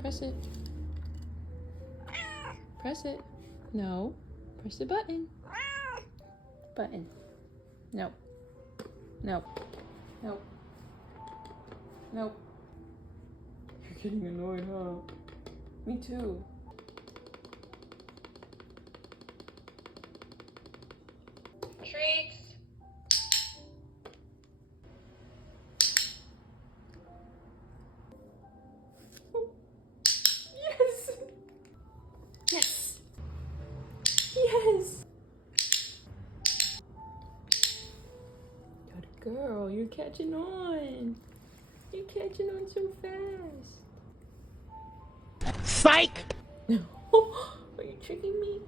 Press it. Press it. No. Press the button. Button. No. No. Nope. Nope. You're getting annoyed, huh? Me too. Treats. Yes! Yes! Yes! Good girl, you're catching on. You're catching on so fast. Psych! Are you tricking me?